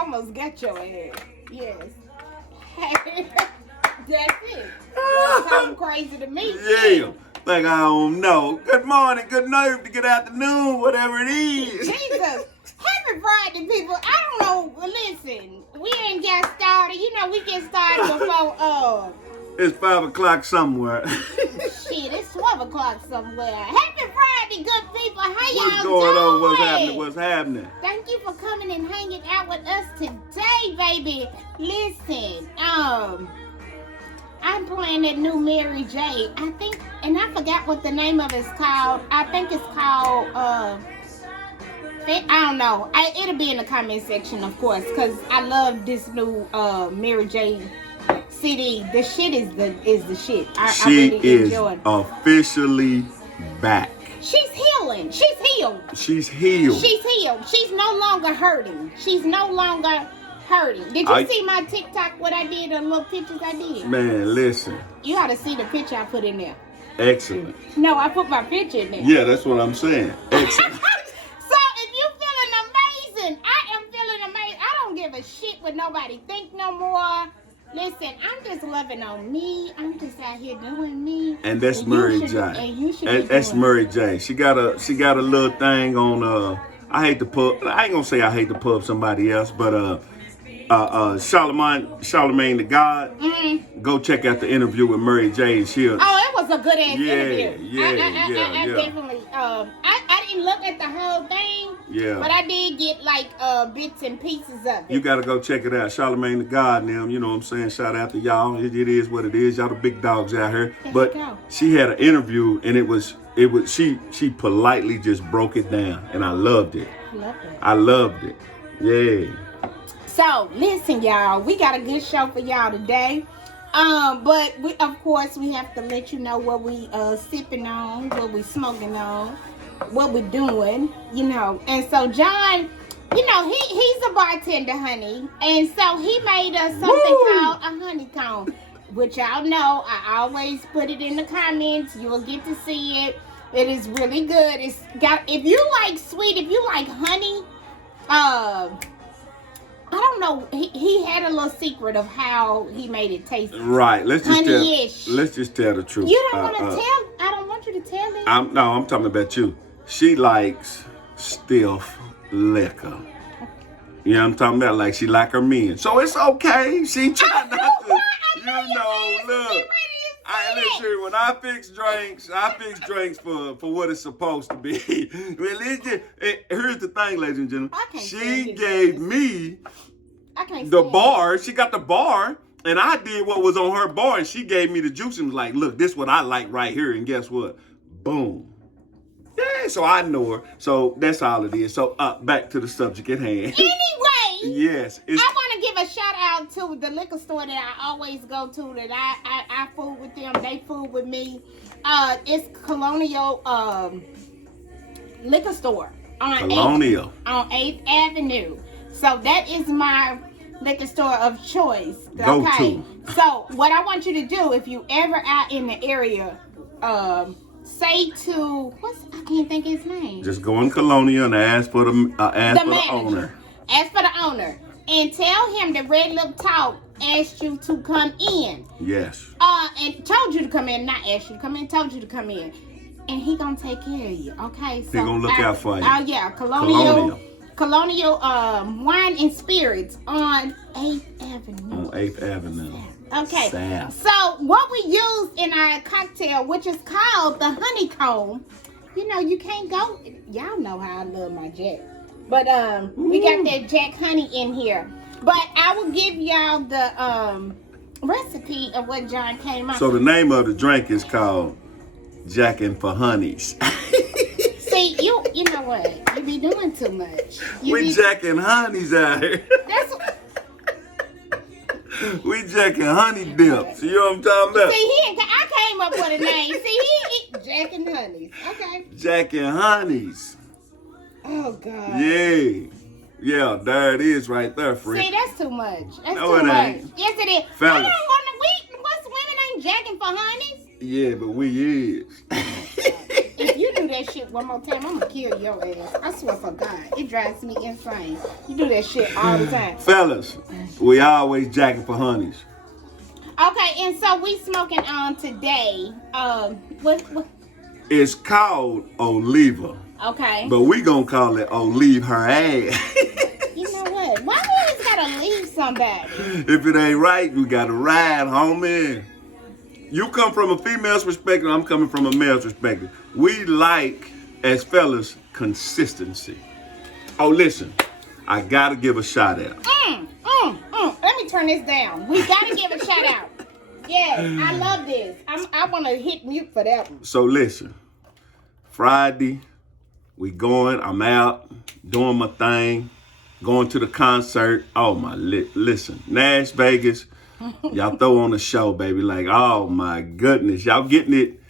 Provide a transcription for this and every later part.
almost got your ass. Yes. That's it. Sound crazy to me. Yeah. Like I don't know. Good morning, good night, good afternoon, whatever it is. Jesus. Happy Friday, people. I don't know. Listen, we ain't got started. You know, we get started before, It's 5 o'clock somewhere. shit, it's 12 o'clock somewhere. Happy Friday, good people. How y'all What's going on? What's doing? happening? What's happening? Thank you for coming and hanging out with us today, baby. Listen, I'm playing that new Mary J. I think, and I forgot what the name of it's called. I think it's called, I don't know. It'll be in the comment section, of course, because I love this new Mary J. CD. The shit is the shit. I She really is enjoy it. officially back. She's healing. She's healed. She's healed. She's healed. She's no longer hurting. She's no longer hurting. Did you see my TikTok, what I did, the little pictures I did? Man, listen. You ought to see the picture I put in there. Excellent. No, I put my picture in there. Yeah, that's what I'm saying. Excellent. So if you feeling amazing, I am feeling amazing. I don't give a shit what nobody think no more. Listen, I'm just loving on me. I'm just out here doing me. And that's Mary J. And you should That's Mary J. She got a little thing on I ain't gonna say I hate to pub somebody else, but Charlemagne the God. Mm-hmm. Go check out the interview with Mary J. She'll. Oh, it was a good ass interview. Yeah. I definitely. I didn't look at the whole thing. Yeah. But I did get like bits and pieces of it. You gotta go check it out. Charlemagne the God and them, you know what I'm saying? Shout out to y'all. It is what it is. Y'all the big dogs out here. There But you go. she had an interview and it was she politely just broke it down and I loved it. I loved it. Yeah. So listen, y'all, we got a good show for y'all today. But we, of course, we have to let you know what we sipping on, what we smoking on, what we doing, you know. And so John, you know, he's a bartender, honey, and so he made us something called a honeycomb, which y'all know. I always put it in the comments. You'll get to see it. It is really good. It's got, if you like sweet, if you like honey, I don't know. He had a little secret of how he made it taste. Right. Let's just tell the truth. You don't want to tell. I don't want you to tell me. I'm talking about you. She likes stiff liquor. You know what I'm talking about? Like she like her men. So it's okay. She try not to. You know, look. Listen, when I fix drinks for what it's supposed to be. Well, here's the thing, ladies and gentlemen. She gave me the bar. She got the bar, and I did what was on her bar, and she gave me the juice and was like, look, this is what I like right here. And guess what? Boom. Yeah, so I know her. So that's all it is. So back to the subject at hand. Anyway. Yes. I want to give a shout out to the liquor store that I always go to, that I food with them, they food with me. It's Colonial liquor store on Colonial 8th Avenue. So that is my liquor store of choice. Go okay. to. So what I want you to do, if you ever out in the area, say to I can't think of his name. Just go in Colonial and ask for the owner. Ask for the owner and tell him that Red Lip Talk asked you to come in. Yes. And told you to come in, not asked you to come in, told you to come in. And he gonna take care of you, okay? So he gonna look out for you. Oh yeah, Colonial Wine and Spirits on 8th Avenue. On 8th Avenue. Okay. South. So what we use in our cocktail, which is called the honeycomb, you know, you can't go. Y'all know how I love my Jack. But we got that Jack honey in here. But I will give y'all the recipe of what John came up. So the name of the drink is called Jackin' for Hunnies. See, you know what? You be doing too much. We jacking honeys out here. That's We jacking honey dips. You know what I'm talking about? See, I came up with a name. See, he Jack and Hunnies. Okay. Jacking honeys. Oh God. Yeah, there it is right there, friend. See, that's too much. That's No, too it much. ain't. Yes, it is. Fellas. I don't want to. What's women ain't jacking for honeys? Yeah, but we is. If you do that shit one more time, I'm gonna kill your ass. I swear for God, it drives me insane. You do that shit all the time. Fellas, we always jacking for Hunnies. Okay, and so we smoking on today. What? It's called Oliva. Okay. But we gonna call it Olive her ass. You know what? Why we always gotta leave somebody? If it ain't right, we gotta ride, homie. You come from a female's perspective, I'm coming from a male's perspective. We like, as fellas, consistency. Oh, listen, I gotta give a shout out. Let me turn this down. We gotta give a shout out. Yes, I love this. I want to hit mute for that one. So listen, Friday, we going. I'm out doing my thing, going to the concert. Oh my, listen, Nash Vegas, y'all throw on the show, baby. Like, oh my goodness, y'all getting it.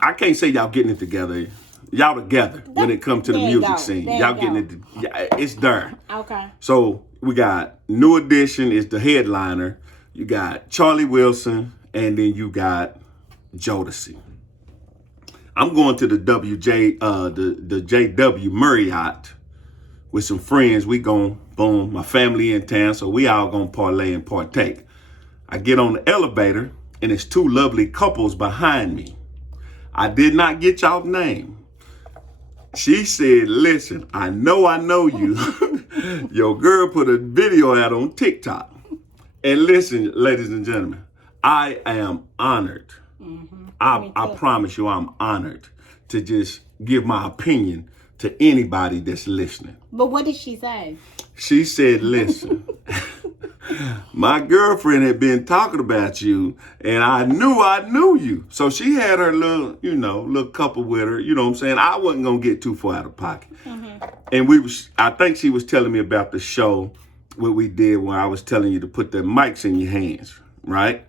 I can't say y'all getting it together. Y'all together when it comes to the music scene. Y'all getting it. It's there. Okay. So we got New Edition is the headliner. You got Charlie Wilson, and then you got Jodeci. I'm going to the JW Marriott with some friends. We going, boom, my family in town, so we all gonna parlay and partake. I get on the elevator, and it's two lovely couples behind me. I did not get y'all's name. She said, listen, I know you. Your girl put a video out on TikTok. And listen, ladies and gentlemen, I am honored. Mm-hmm. I promise you, I'm honored to just give my opinion to anybody that's listening. But what did she say? She said, listen, my girlfriend had been talking about you, and I knew you. So she had her little couple with her, you know what I'm saying? I wasn't going to get too far out of pocket. Mm-hmm. And I think she was telling me about the show, what we did when I was telling you to put the mics in your hands, right?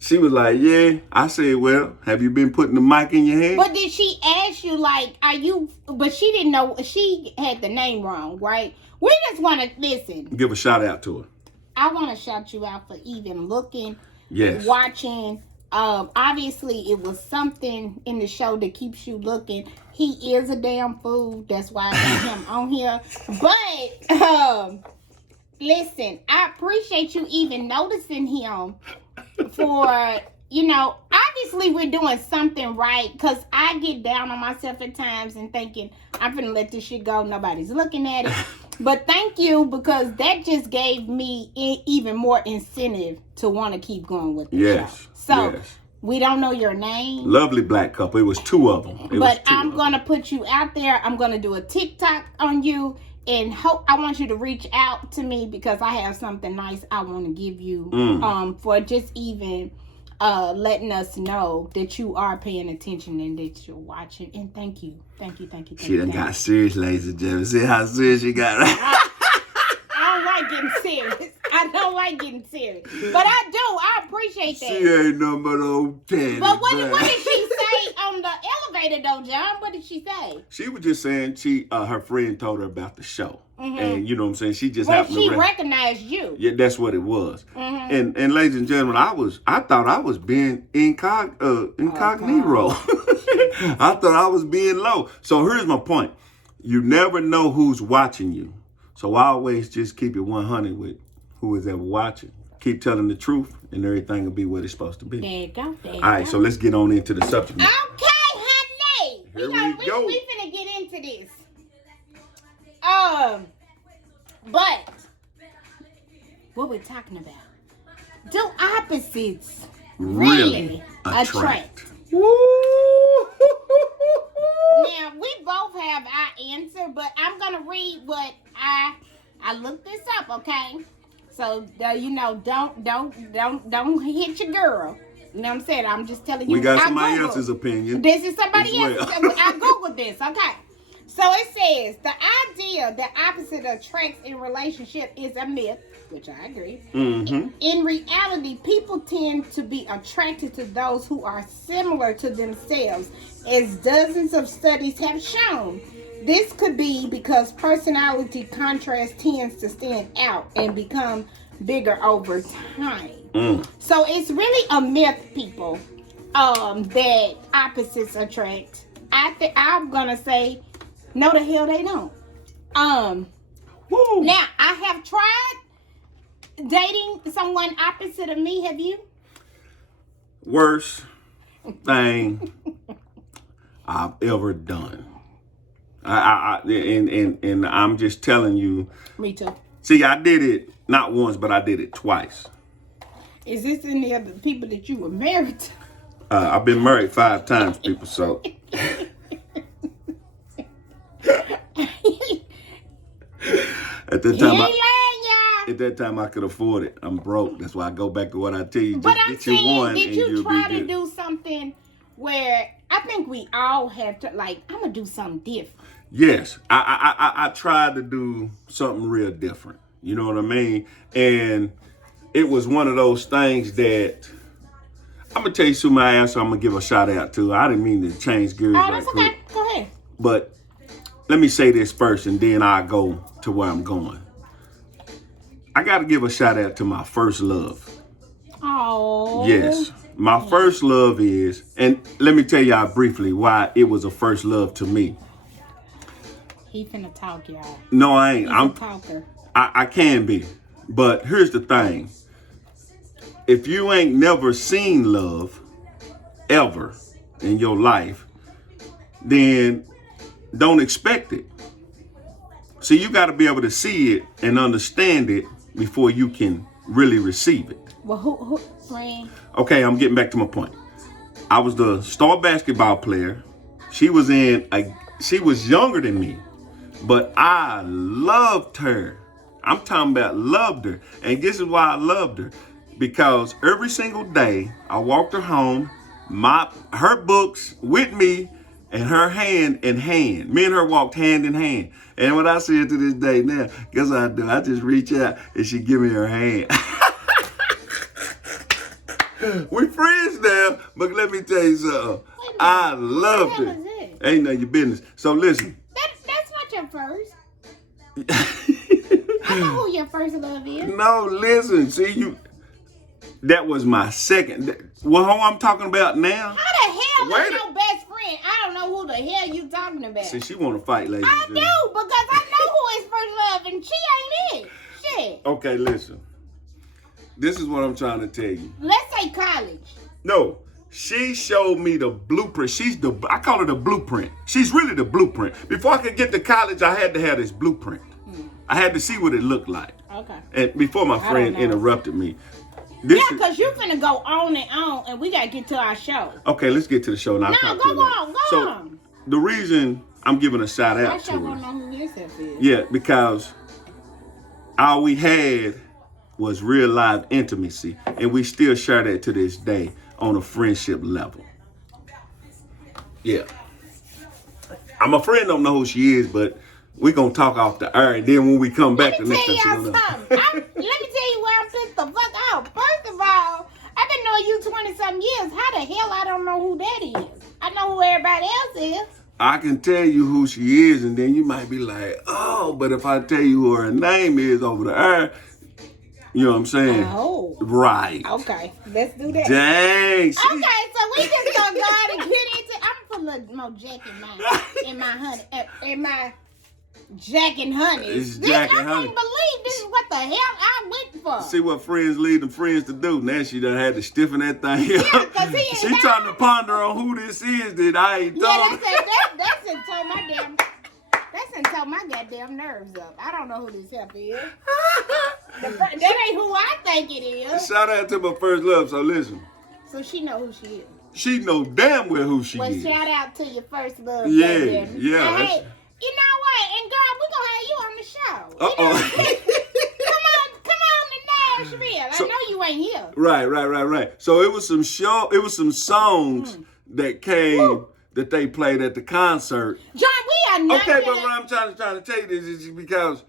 She was like, yeah. I said, well, have you been putting the mic in your hand? But did she ask you, like, are you, but she didn't know, she had the name wrong, right? We just want to, listen. Give a shout out to her. I want to shout you out for even looking, yes, watching. Obviously, it was something in the show that keeps you looking. He is a damn fool. That's why I got him on here. But, listen, I appreciate you even noticing him for, obviously we're doing something right, because I get down on myself at times and thinking, I'm finna let this shit go. Nobody's looking at it. But thank you, because that just gave me even more incentive to want to keep going with the show. So, we don't know your name. Lovely black couple. It was two of them. But I'm going to put you out there. I'm going to do a TikTok on you. And I want you to reach out to me, because I have something nice I want to give you for just even letting us know that you are paying attention and that you're watching. And thank you. She done got serious, ladies and gentlemen. See how serious she got, right? I don't like getting serious. But I do. I appreciate that. She ain't nothing but old Teddy. But what did she say on the elevator, though, John? What did she say? She was just saying her friend told her about the show. Mm-hmm. And you know what I'm saying? She just happened to recognized you. Yeah, that's what it was. Mm-hmm. And ladies and gentlemen, I thought I was being incognito. I thought I was being low. So here's my point. You never know who's watching you. So I always just keep it 100 with who is ever watching. Keep telling the truth, and everything will be what it's supposed to be. There you go. All right, so let's get on into the subject. Okay, honey. Here we go. We finna get into this. But what we're talking about? Do opposites really attract? Now, we both have our answer, but I'm gonna read what I looked this up, okay? So don't hit your girl. You know what I'm saying? I'm just telling you. We got somebody else's opinion. This is somebody else's. I googled this, okay? So it says the idea that opposite attracts in relationship is a myth, which I agree. Mm-hmm. In reality, people tend to be attracted to those who are similar to themselves, as dozens of studies have shown. This could be because personality contrast tends to stand out and become bigger over time. So it's really a myth, people, that opposites attract. I'm gonna say, no, the hell they don't. Woo. Now I have tried dating someone opposite of me. Have you? Worst thing I've ever done. And I'm just telling you. Me too. See, I did it not once, but I did it twice. Is this any of the people that you were married to? I've been married 5 times, people. So at that time, at that time I could afford it. I'm broke. That's why I go back to what I tell you. Just but I'm get you saying, one, did and you you'll try be to good. do something where I think we all have to, like, I'm gonna do something different. Yes, I tried to do something real different. You know what I mean? And it was one of those things that I'm gonna tell you who my answer. I'm gonna give a shout out to. I didn't mean to change gears Oh, right that's quick. okay. Go ahead. But let me say this first, and then I'll go to where I'm going. I got to give a shout out to my first love. Oh. Yes, my first love is, and let me tell y'all briefly why it was a first love to me. He finna talk, y'all. No, I ain't. He's a talker. I can be, but here's the thing. If you ain't never seen love ever in your life, then don't expect it. See, you got to be able to see it and understand it before you can really receive it. Well, who, friend? Okay, I'm getting back to my point. I was the star basketball player. She was younger than me, but I loved her. I'm talking about loved her. And this is why I loved her. Because every single day I walked her home, her books with me, and her hand in hand. Me and her walked hand in hand. And what I see her to this day now, guess what I do? I just reach out and she give me her hand. We friends now, but let me tell you something. I loved her. Ain't none of your business. So listen. That's not your first. I know who your first love is. No, listen. See, that was my second. Well, who I'm talking about now? How the hell is your best friend? I don't know who the hell you talking about. See, she want to fight, ladies. I do, because I know who is first love, and she ain't it. Shit. Okay, listen. This is what I'm trying to tell you. Let's say college. No, she showed me the blueprint. I call her the blueprint. She's really the blueprint. Before I could get to college, I had to have this blueprint. I had to see what it looked like. Okay. And before my friend interrupted me. Because you're finna go on, and we gotta get to our show. Okay, let's get to the show now. No, go on. The reason I'm giving a shout out to her. I don't know who this is. Yeah, because all we had was real live intimacy, and we still share that to this day on a friendship level. Yeah. My friend don't know who she is, but we're going to talk off the air, and then when we come back the next time. Let me tell you where I'm pissed the fuck out. First of all, I've been knowing you 20-something years. How the hell I don't know who that is? I know who everybody else is. I can tell you who she is, and then you might be like, oh, but if I tell you who her name is over the air, you know what I'm saying? Oh. Right. Okay, let's do that. Dang. Okay, so we just gonna go ahead and get into it. I'm put a little more Jack in my Jack and Hunnies. I can't believe this is what the hell I went for. See what friends lead them friends to do. Now she done had to stiffen that thing Yeah, up. because She trying to ponder on who this is that I ain't told. That's until my goddamn nerves up. I don't know who this help is. That ain't who I think it is. Shout out to my first love. So listen. So she know who she is. She know damn well who she is. Well, shout out to your first love. Yeah, baby. yeah. And hey, you know what? And girl, we're gonna have you on the show. Uh-oh. Come on to Nashville. I know you ain't here. Right. So it was some songs that came that they played at the concert. John, we are not. Okay, but what I'm trying to tell you is because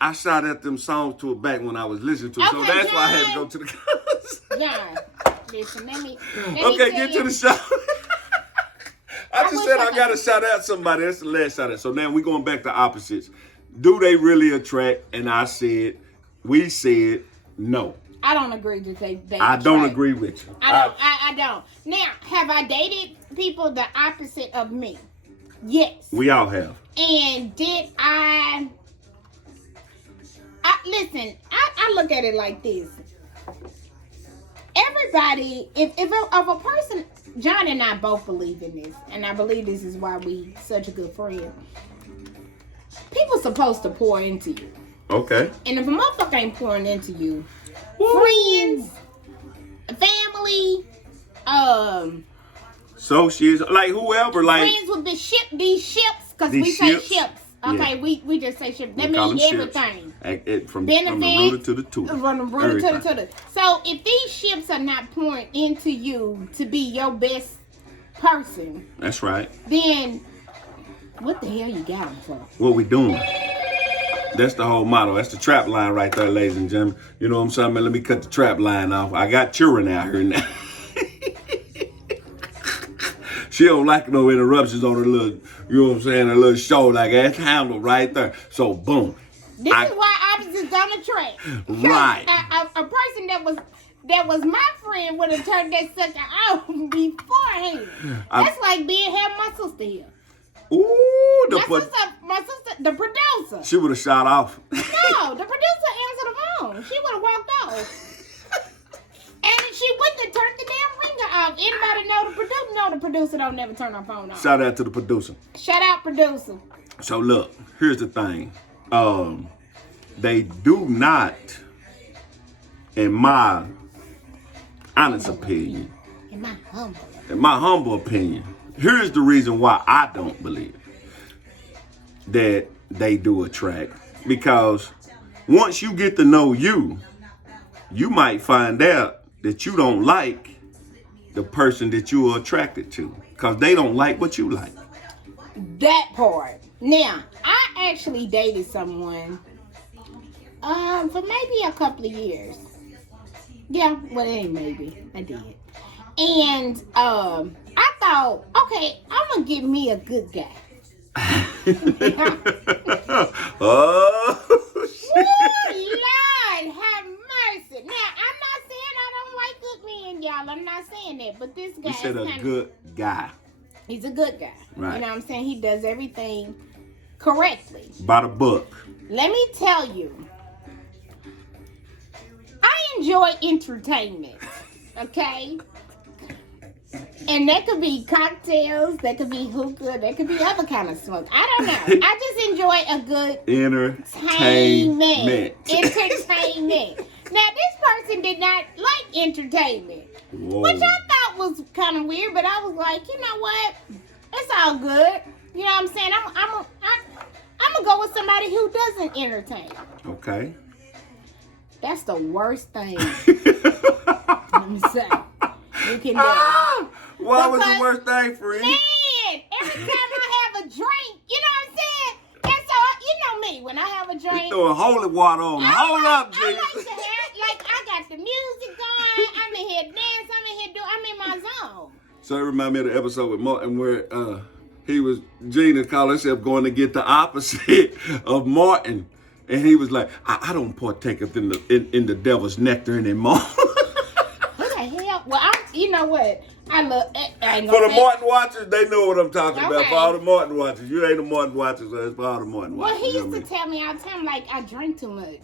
I shot at them songs to it back when I was listening to it. So that's why I had to go to the concert. John, listen, let me okay, get to the show. I just said I got to shout out somebody. That's the last shout out. So now we're going back to opposites. Do they really attract? And we said no. I don't agree that they I don't agree with you. I don't. Now, have I dated people the opposite of me? Yes. We all have. And did I listen, I look at it like this. Everybody, if a person, John and I both believe in this, and I believe this is why we such a good friend. People supposed to pour into you. Okay. And if a motherfucker ain't pouring into you, friends, family, associates, like whoever, like friends would be these ships, because we say ships. Okay, yeah. we just say ships. That means everything. From the rooter to the tutor. From the rooter to the tutor. So if these ships are not pouring into you to be your best person, that's right. Then what the hell you got them for? What we doing? That's the whole motto. That's the trap line right there, ladies and gentlemen. You know what I'm saying? Man, let me cut the trap line off. I got children out here now. She don't like no interruptions on her little, you know what I'm saying, her little show. Like, that's handled right there. So, boom. This is why opposites don't attract. Right. A person that was my friend would have turned that sucker out beforehand. That's like having my sister here. Ooh, my sister, the producer. She would have shot off. No, the producer answered the phone. She would have walked off. And she wouldn't have turned the damn ringer off. Anybody know the producer? No, the producer don't never turn her phone off. Shout out to the producer. Shout out, producer. So look, here's the thing. They do not, in my honest opinion, in my humble opinion, here's the reason why I don't believe that they do attract. Because once you get to know you, you might find out that you don't like the person that you are attracted to. Because they don't like what you like. That part. Now, I actually dated someone for maybe a couple of years. Yeah, well, it ain't maybe. I did. And I thought, okay, I'm going to get me a good guy. Oh, shit. Ooh, Lord, have mercy. Now, I'm not saying I don't like good men, y'all. I'm not saying that. But this guy You said a good guy. He's a good guy. Right. You know what I'm saying? He does everything correctly. By the book. Let me tell you, I enjoy entertainment, okay? And that could be cocktails, that could be hookah, that could be other kind of smoke. I don't know. I just enjoy a good entertainment. Now, this person did not like entertainment, which I thought was kind of weird, but I was like, you know what? It's all good. You know what I'm saying? I'm gonna go with somebody who doesn't entertain. Okay. That's the worst thing. Let me say. You can do. Why was the worst thing, friend? Man, every time I have a drink, you know what I'm saying? And so, you know me, when I have a drink. You throwing holy water on me. Hold up, Jesus. I like to have, like, I got the music going. I'm in here dance. I'm in my zone. So it reminded me of the episode with Martin where Gina called herself going to get the opposite of Martin. And he was like, I don't partake in the devil's nectar anymore. What the hell? Well, you know what? I For the Martin watchers, they know what I'm talking about. For all the Martin watchers. You ain't a Martin watcher, so it's for all the Martin watchers. Well, he used to tell me all the time, like, I drink too much.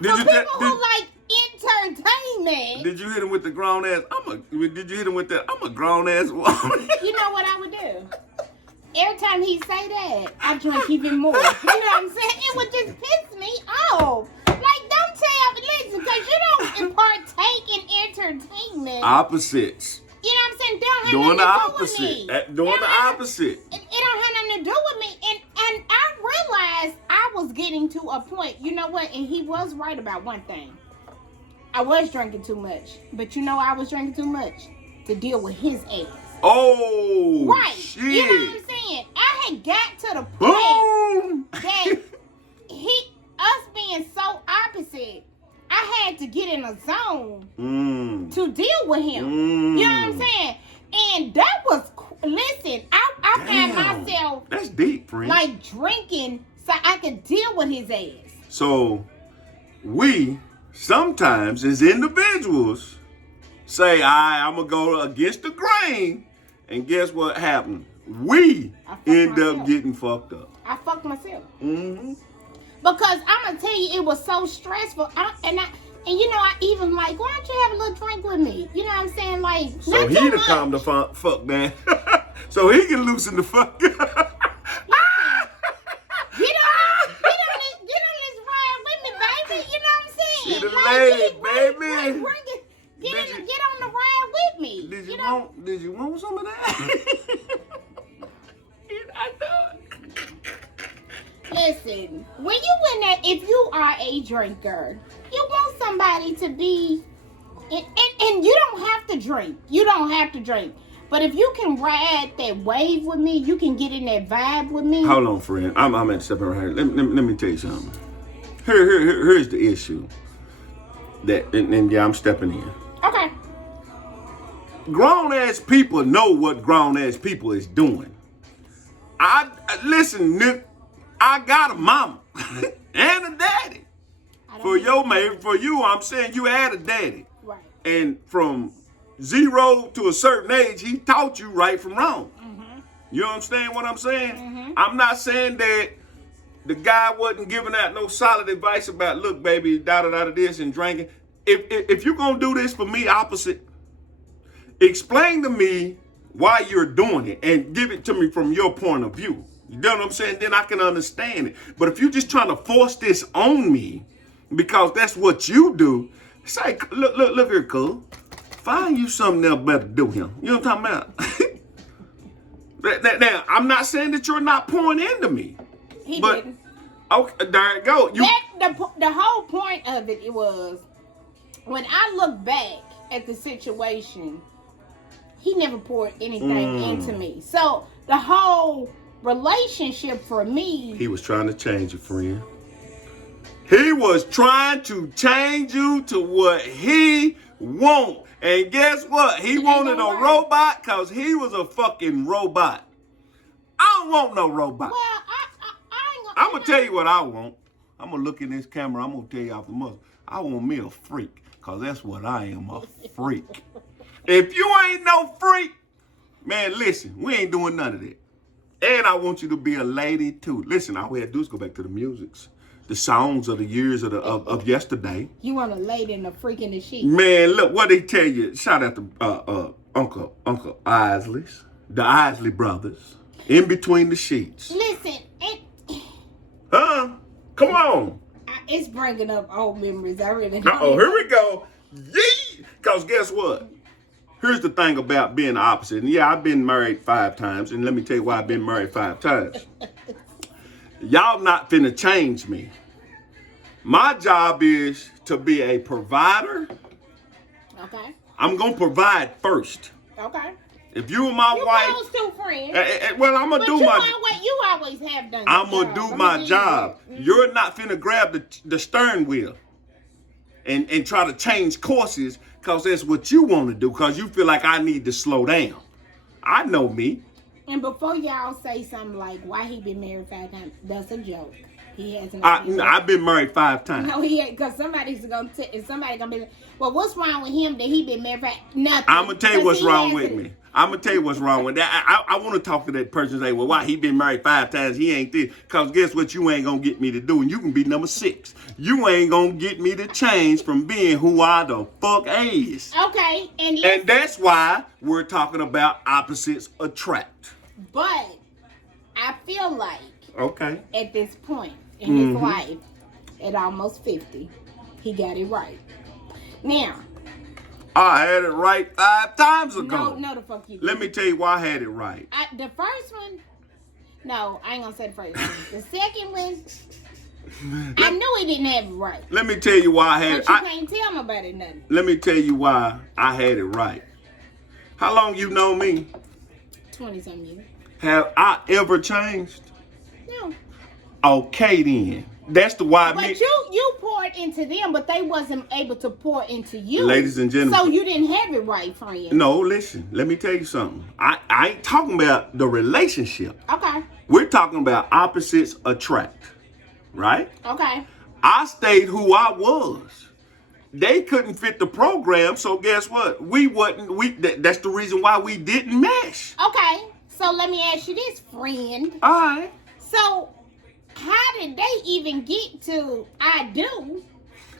Now, for people who like entertainment. Did you hit him with the grown ass? Did you hit him with that? I'm a grown ass woman. You know what I would do? Every time he say that, I drink even more. You know what I'm saying? It would just piss me off. Like, don't tell me, listen, because you don't partake in entertainment. Opposites. You know what I'm saying? Don't have nothing to do with me. Doing the opposite. It don't have nothing to do with me. And I realized I was getting to a point, you know what? And he was right about one thing. I was drinking too much. But you know I was drinking too much? To deal with his ass. Oh, right. Shit. You know what I'm saying? I had got to the point that us being so opposite, I had to get in a zone to deal with him. You know what I'm saying? And that was, listen, I found myself. That's deep, friend. Like drinking so I could deal with his ass. So we sometimes as individuals say, I'm going to go against the grain And guess what happened? We end up getting fucked up. I fucked myself. Mm-hmm. Because I'm gonna tell you, it was so stressful. And you know, I even like, why don't you have a little drink with me? You know what I'm saying? Like, so he to calm the fuck down, so he can loosen the fuck. Get on this ride with me, baby. You know what I'm saying? She the like, baby. Get on the ride with me. Did you want some of that? I know. Listen, when you in there, if you are a drinker, you want somebody to be, and you don't have to drink. You don't have to drink. But if you can ride that wave with me, you can get in that vibe with me. Hold on, friend. I'm at stepping right here. Let me tell you something. Here's the issue. And yeah, I'm stepping in. Okay. Grown ass people know what grown ass people is doing. Listen, Nick. I got a mama and a daddy. For you, I'm saying you had a daddy. Right. And from 0 to a certain age, he taught you right from wrong. Mm-hmm. You understand what I'm saying? Mm-hmm. I'm not saying that the guy wasn't giving out no solid advice about, look, baby, da-da-da this and drinking. If you're going to do this for me opposite, explain to me why you're doing it and give it to me from your point of view. You know what I'm saying? Then I can understand it. But if you're just trying to force this on me because that's what you do, say, look here, cuz. Find you something else better to do here. You know what I'm talking about? Now, I'm not saying that you're not pouring into me. He didn't. Okay, there you go. The whole point of it was, when I look back at the situation, he never poured anything into me. So the whole relationship for me, he was trying to change you, friend. He was trying to change you to what he want. And guess what? He wanted a robot because he was a fucking robot. I don't want no robot. Well, I'm going to tell you what I want. I'm going to look in this camera. I'm going to tell you off the muscle. I want me a freak because that's what I am, a freak. If you ain't no freak, man, listen, we ain't doing none of that. And I want you to be a lady too. Listen, all we had to do is go back to the musics, the songs of the years of yesterday. You want a lady and a freak in the sheet. Man, look, what they tell you. Shout out to Uncle Isleys, the Isley brothers, in between the sheets. Listen, come on. It's bringing up old memories. I really don't. Here we go. Yee! Because guess what? Here's the thing about being the opposite. And yeah, I've been married 5 times. And let me tell you why I've been married 5 times. Y'all not finna change me. My job is to be a provider. Okay. I'm going to provide first. Okay. If you were my wife. You're supposed to, friend. Well, I'm going to do you always have done I'm going to do my job. You're not finna grab the steering wheel and try to change courses because that's what you want to do because you feel like I need to slow down. I know me. And before y'all say something like, why he been married 5 times, that's a joke. He hasn't. I've been married 5 times. No, he ain't, because somebody's gonna be like, well, what's wrong with him that he been married 5? Nothing. I'm gonna tell you what's wrong with me. I'm gonna tell you what's wrong with that. I want to talk to that person and say, well, why he been married 5 times? He ain't this. Because guess what you ain't gonna get me to do? And you can be number 6. You ain't gonna get me to change from being who I the fuck is. Okay. And that's why we're talking about opposites attract. But I feel like, okay, at this point in his life, at almost 50, he got it right. Now, I had it right 5 times ago. No, the fuck you didn't. Let me tell you why I had it right. The first one, no, I ain't gonna say the first one. The second one, I knew he didn't have it right. Let me tell you why I had it. But you can't tell me about it nothing. Let me tell you why I had it right. How long you know me? 20-something years. Have I ever changed? No. Okay then. That's the why. But you poured into them, but they wasn't able to pour into you. Ladies and gentlemen. So you didn't have it right, friend. No, listen. Let me tell you something. I ain't talking about the relationship. Okay. We're talking about opposites attract. Right? Okay. I stayed who I was. they couldn't fit the program, so guess what? That's the reason why we didn't mesh. Okay, so let me ask you this, friend. All right. So, how did they even get to I do?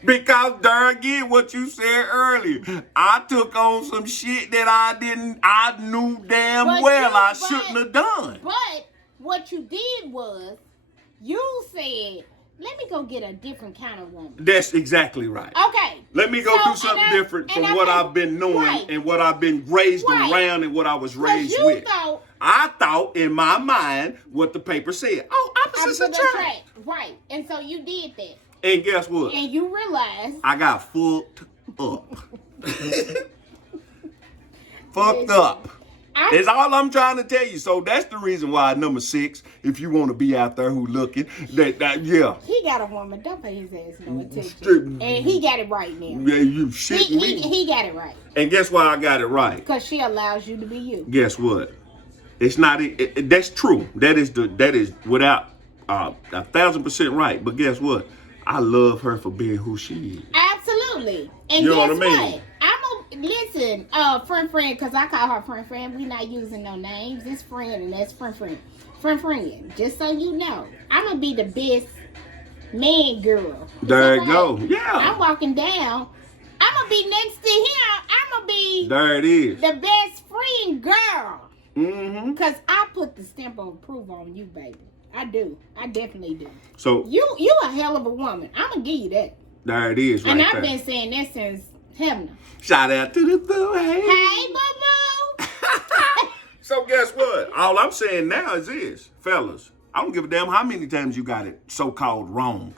Because there again, what you said earlier, I took on some shit that I knew damn I shouldn't have done. But what you did was, you said, let me go get a different kind of woman. That's exactly right. Okay. Let me go do something different from what I've been knowing and what I've been raised around and what I was raised with. I thought in my mind what the paper said. Oh, opposites attract. Right. And so you did that. And guess what? And you realized I got fucked up. Fucked up. That's all I'm trying to tell you. So that's the reason why number 6, if you want to be out there who looking, yeah. He got a woman. Don't pay his ass no attention. And he got it right now. Yeah, you shitting me. He got it right. And guess why I got it right? Because she allows you to be you. Guess what? It's not. That's true. That is without 1,000% right. But guess what? I love her for being who she is. Absolutely. And you know guess what I mean? Listen, friend, because I call her friend. We not using no names. It's friend and that's friend. Friend. Just so you know, I'm gonna be the best man girl. There you go. Yeah. I'm walking down. I'm gonna be next to him. I'm gonna be. There it is. The best friend girl. Mm-hmm. Cause I put the stamp of approval on you, baby. I do. I definitely do. So you a hell of a woman. I'm gonna give you that. There it is, right and there. I've been saying that since heaven. Shout out to the boo. Hey, boo boo. So guess what? All I'm saying now is this, fellas. I don't give a damn how many times you got it so-called wrong.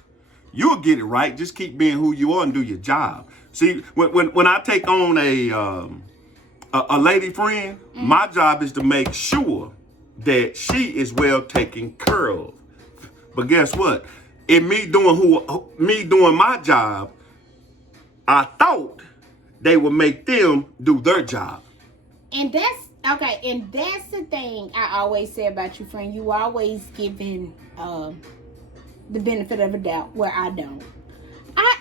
You'll get it right. Just keep being who you are and do your job. See, when I take on a lady friend, my job is to make sure that she is well taken care of. But guess what? In me doing my job, I thought they would make them do their job. And that's okay. And that's the thing I always say about you, friend. You always giving the benefit of a doubt where I don't. I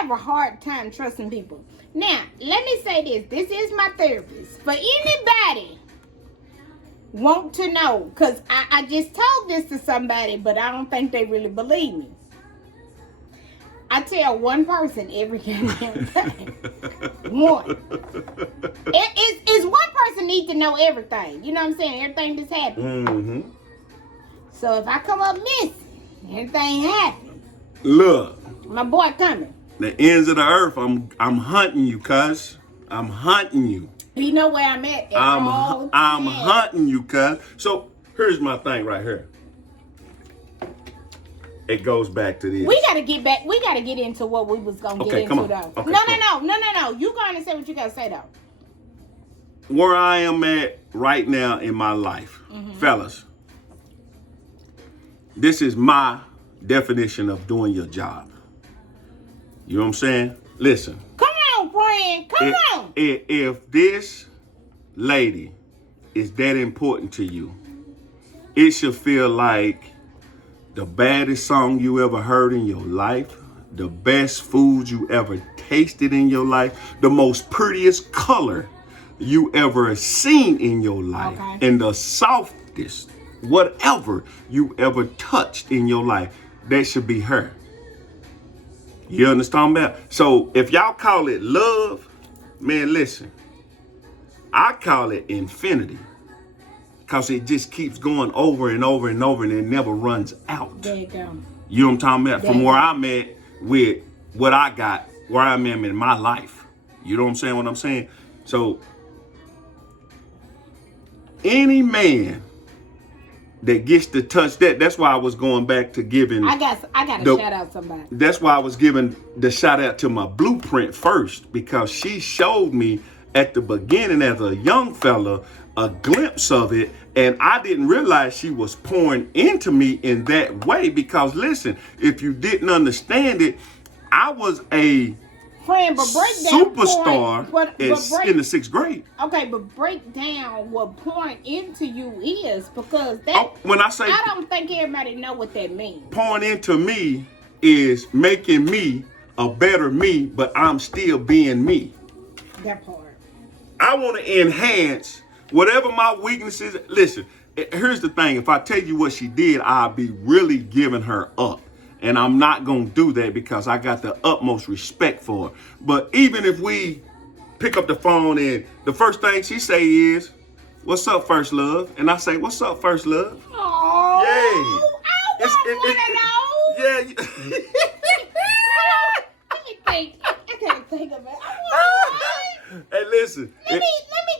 have a hard time trusting people. Now, let me say this. This is my therapist. For anybody want to know, because I just told this to somebody, but I don't think they really believe me. I tell one person every goddamn thing. One. It's one person need to know everything. You know what I'm saying? Everything that's happening. Mm-hmm. So if I come up missing, everything happens. Look. My boy coming. The ends of the earth, I'm hunting you, cuz. I'm hunting you. You know where I'm at. I'm hunting you, cuz. So here's my thing right here. It goes back to this. We gotta get into what we was gonna get into though. Okay, no. You go on and say what you gotta say though. Where I am at right now in my life, fellas, this is my definition of doing your job. You know what I'm saying? Listen. Come on, friend. Come on. If this lady is that important to you, it should feel like the baddest song you ever heard in your life, the best food you ever tasted in your life, the most prettiest color you ever seen in your life, and the softest whatever you ever touched in your life. That should be her. You understand that? So if y'all call it love, man, listen. I call it infinity. Because it just keeps going over and over and over and it never runs out. There you go. You know what I'm talking about? From where I'm at with what I got, where I am in my life. You know what I'm saying? So any man that gets to touch that's why I was going back to giving. I got to shout out somebody. That's why I was giving the shout out to my blueprint first, because she showed me at the beginning as a young fella a glimpse of it, and I didn't realize she was pouring into me in that way. Because listen, if you didn't understand it, I was a friend, but break down superstar in the 6th grade. Okay, but break down what pouring into you is, because that when I say I don't think everybody know what that means. Pouring into me is making me a better me, but I'm still being me. That part. I want to enhance whatever my weaknesses. Listen, here's the thing. If I tell you what she did, I'll be really giving her up. And I'm not going to do that because I got the utmost respect for her. But even if we pick up the phone and the first thing she say is, "What's up, first love?" And I say, "What's up, first love?" Oh, Yeah. I want one of those. Yeah. Let me think. I can't think of it. Hey, listen. Let me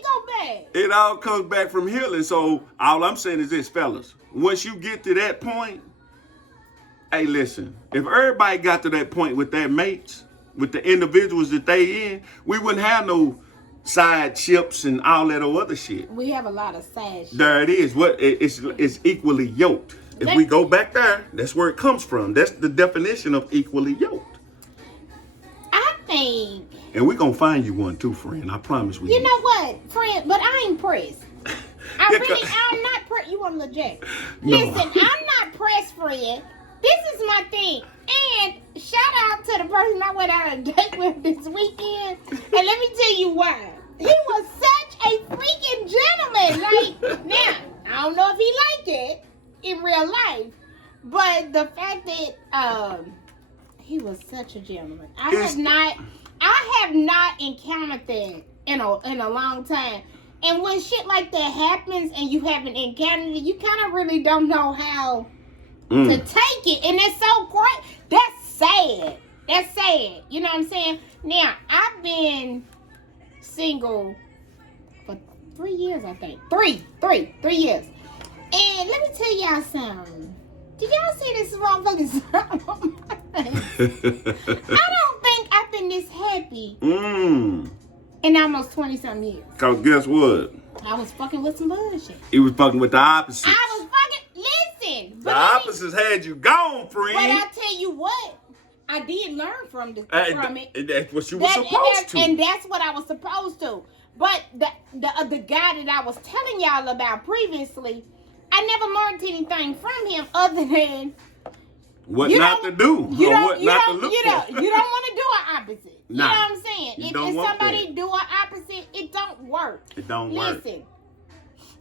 go back. It all comes back from healing. So all I'm saying is this, fellas. Once you get to that point, hey, listen. If everybody got to that point with their mates, with the individuals that they in, we wouldn't have no side chips and all that other shit. We have a lot of sad shit. There it is. It's equally yoked. If we go back there, that's where it comes from. That's the definition of equally yoked. I think. And we're going to find you one too, friend. I promise we. You know what, friend? But I ain't pressed. I'm not pressed. You want to legit? No. Listen, I'm not pressed, friend. This is my thing. And shout out to the person I went out on a date with this weekend. And let me tell you why. He was such a freaking gentleman. Like, now, I don't know if he liked it in real life, but the fact that he was such a gentleman. I have not encountered that in a long time. And when shit like that happens and you haven't encountered it, you kind of really don't know how to take it. And it's so great. That's sad. That's sad. You know what I'm saying? Now, I've been single for 3 years, I think. 3 years. And let me tell y'all something. Did y'all see this motherfucking smile on my face? I don't think I've been this happy in almost 20-something years. Because guess what? I was fucking with some bullshit. He was fucking with the opposites. I was fucking, listen. The opposites had you gone, friend. But I tell you what, I did learn from it. That's what you were supposed to. And that's what I was supposed to. But the guy that I was telling y'all about previously, I never learned anything from him other than what not to do or what not to look for. You don't want to do an opposite. You know what I'm saying? If somebody do an opposite, it don't work. It don't work. Listen,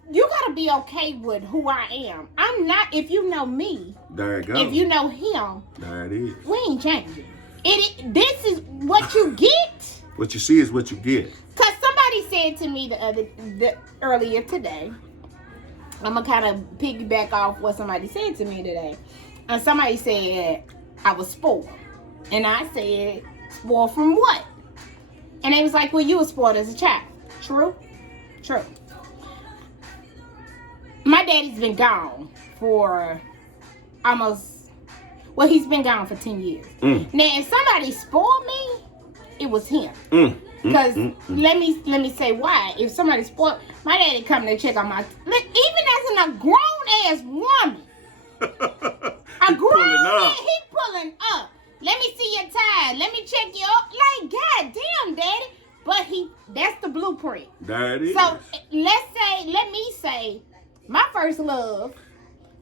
you got to be okay with who I am. I'm not, if you know me, there it goes. If you know him, there it is. We ain't changing. This is what you get. What you see is what you get. Because somebody said to me earlier today, I'm going to kind of piggyback off what somebody said to me today. And somebody said I was spoiled. And I said, spoiled from what? And they was like, well, you were spoiled as a child. True? True. My daddy's been gone for he's been gone for 10 years. Now, if somebody spoiled me, it was him. Because let me say why. If somebody spoiled, my daddy come to check on my, even as a grown-ass woman, a grown man, he pulling up. Let me see your tie. Let me check you up. Like, God damn, daddy. But that's the blueprint. There it is. So, let me say, my first love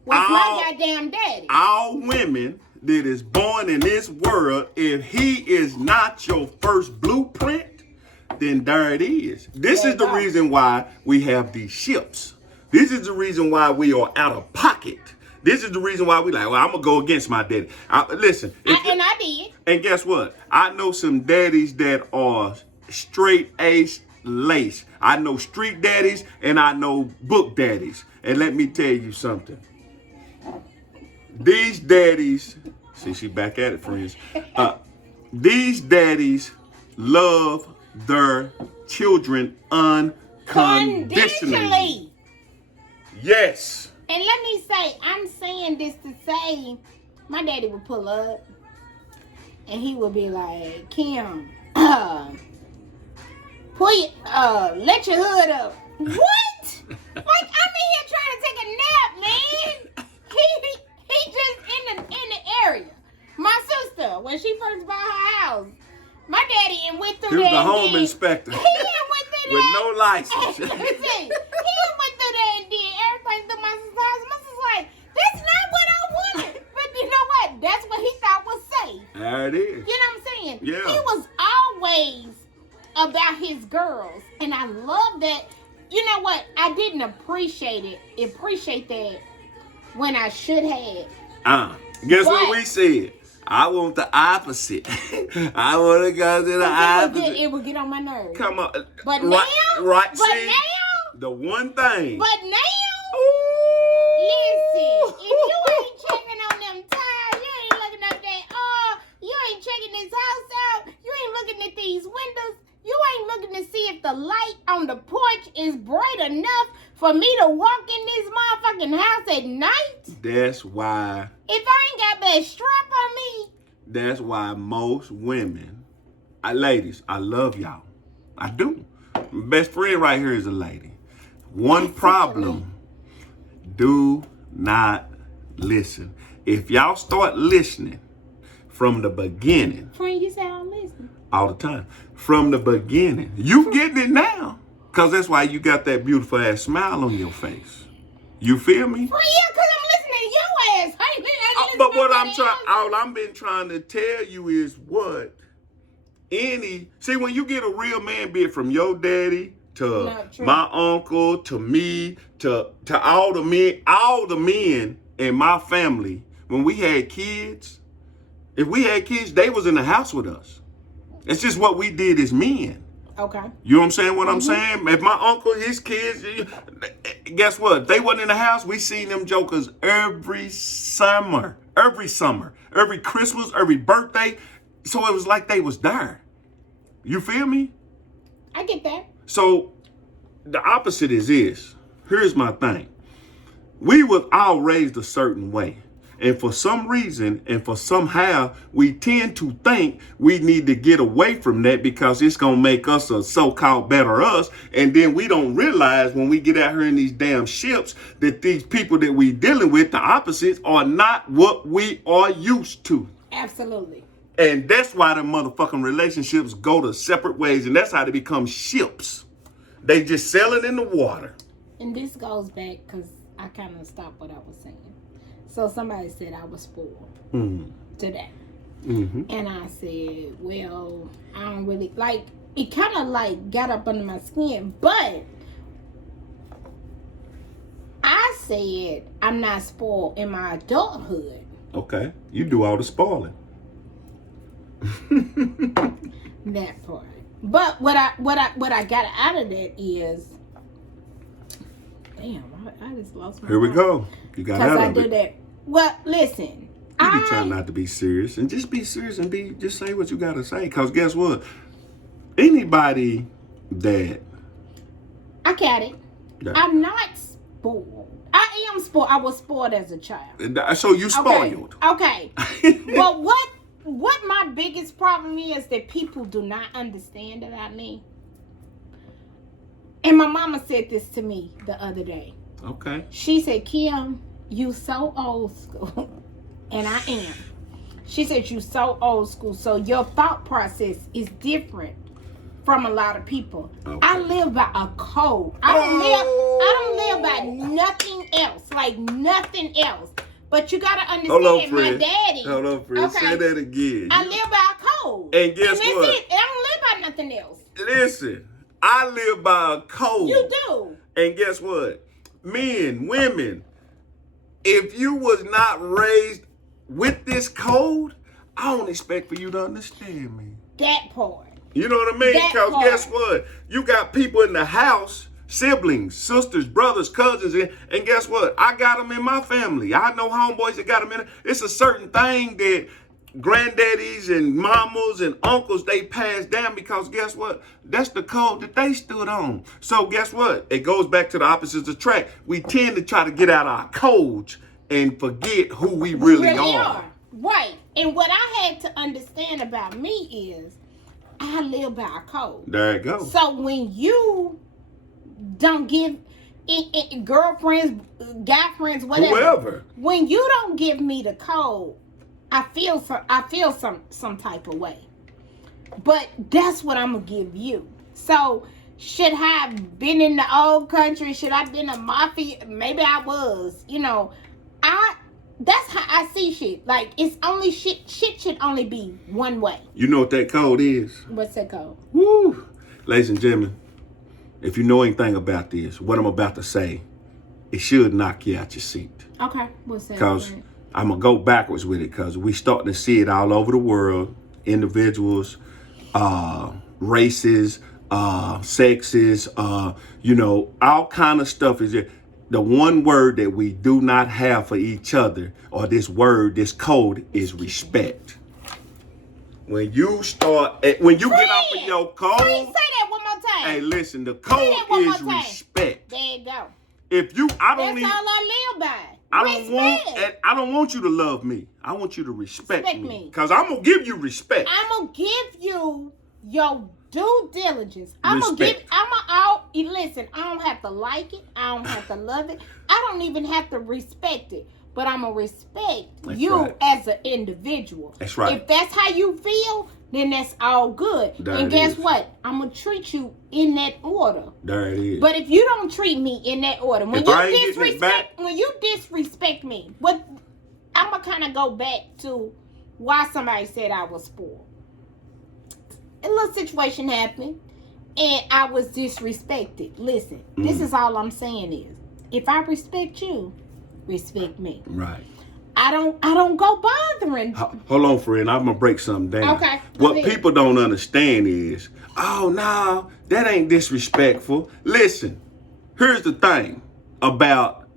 was my goddamn daddy. All women that is born in this world, if he is not your first blueprint, then there it is. This is the reason why we have these ships. This is the reason why we are out of pocket. This is the reason why we like, well, I'm going to go against my daddy. Listen. And I did. And guess what? I know some daddies that are straight ace lace. I know street daddies and I know book daddies. And let me tell you something. These daddies, see, she back at it, friends. These daddies love their children unconditionally. Yes. And let me say, I'm saying this to say, my daddy would pull up and he would be like, Kim, let your hood up. What? Like, I'm in here trying to take a nap, man. He just in the area. My sister, when she first bought her house, my daddy went through there. He was that. the home inspector. He went through with that. no license. He went through that and did everything through my sister's house. My sister's like, that's not what I wanted. But you know what? That's what he thought was safe. There it is. You know what I'm saying? saying. Yeah. He was always about his girls. And I love that. You know what? I didn't appreciate that when I should have. Guess what we said? I want the opposite. I want to go to the opposite. It would get on my nerves. Come on. But right, but see, now, the one thing. but now, Ooh. listen, if you ain't checking on them tires, you ain't looking up that, you ain't checking this house out, you ain't looking at these windows, you ain't looking to see if the light on the porch is bright enough for me to walk in this motherfucking house at night. That's why. If I ain't got that strap on me. That's why most women, ladies, I love y'all. I do. My best friend right here is a lady. One problem, do not listen. If y'all start listening from the beginning. Friend, you say I don't listen. All the time. From the beginning. You getting it now. Because that's why you got that beautiful ass smile on your face. You feel me? Friend, yeah, because I'm listening to your ass. But what all I'm been trying to tell you is what? See, when you get a real man, be it from your daddy to my uncle to me to all the men in my family, when we had kids, if we had kids, they was in the house with us. It's just what we did as men. Okay. You know what I'm saying? I'm saying? If my uncle, his kids, guess what? They wasn't in the house. We seen them jokers every summer, every Christmas, every birthday. So it was like they was there. You feel me? I get that. So the opposite is this. Here's my thing. We was all raised a certain way. And for some reason, and for somehow, we tend to think we need to get away from that because it's going to make us a so-called better us. And then we don't realize when we get out here in these damn ships that these people that we dealing with, the opposites, are not what we are used to. Absolutely. And that's why the motherfucking relationships go to separate ways. And that's how they become ships. They just sailing in the water. And this goes back because I kind of stopped what I was saying. So somebody said I was spoiled today. Mm-hmm. And I said, well, I don't really, like, it kind of like got up under my skin. But I said I'm not spoiled in my adulthood. Okay. You do all the spoiling. That part. But what I got out of that is, damn, I just lost my Here we go. You got out of it. Because I do that. Well, listen. You be trying not to be serious and just be serious and just say what you got to say. Because guess what? Anybody that... I got it. I'm not spoiled. I am spoiled. I was spoiled as a child. So you spoiled. Okay. But what my biggest problem is that people do not understand about me. And my mama said this to me the other day. Okay. She said, Kim, you so old school. And I am. She said, you so old school. So your thought process is different from a lot of people. Okay. I live by a code. I don't live by nothing else. Like nothing else. But you gotta understand, my daddy. Hold on, friend. Okay. Say that again. I live by a code. And guess what? It. I don't live by nothing else. Listen, I live by a code. You do. And guess what? Men, women, if you was not raised with this code, I don't expect for you to understand me. That part. You know what I mean? Because guess what? You got people in the house, siblings, sisters, brothers, cousins, and guess what? I got them in my family. I know homeboys that got them in it. It's a certain thing that granddaddies and mamas and uncles, they pass down because guess what? That's the code that they stood on. So guess what? It goes back to the opposites attract. We tend to try to get out our codes and forget who we really are. Right. And what I had to understand about me is I live by a code. There you go. So when you don't give girlfriends, guy friends, whatever, whoever, when you don't give me the code, I feel some type of way. But that's what I'm gonna give you. So should I have been in the old country? Should I have been a mafia? Maybe I was. You know, that's how I see shit. Like, it's only shit should only be one way. You know what that code is? What's that code? Woo! Ladies and gentlemen, if you know anything about this, what I'm about to say, it should knock you out your seat. Okay, what's that? Because I'm going to go backwards with it, because we starting to see it all over the world. Individuals, races, sexes, all kind of stuff is there. The one word that we do not have for each other, or this code is respect. When you start, when you get off of your code. Say that one more time. Hey, listen, the code is respect. There you go. If you, That's all I live by. I don't want you to love me. I want you to respect me. Because I'm going to give you respect. I'm going to give you your due diligence. Listen, I don't have to like it. I don't have to love it. I don't even have to respect it. But I'm going to respect you as an individual. That's right. If that's how you feel, then that's all good. And guess what? I'm going to treat you in that order. There it is. But if you don't treat me in that order, when you disrespect me, I'm going to kind of go back to why somebody said I was spoiled. A little situation happened, and I was disrespected. Listen, this is all I'm saying is, if I respect you, respect me. Right. I don't go bothering. Hold on, friend. I'm gonna break something down. Okay. What people don't understand is, oh no, that ain't disrespectful. Listen, here's the thing about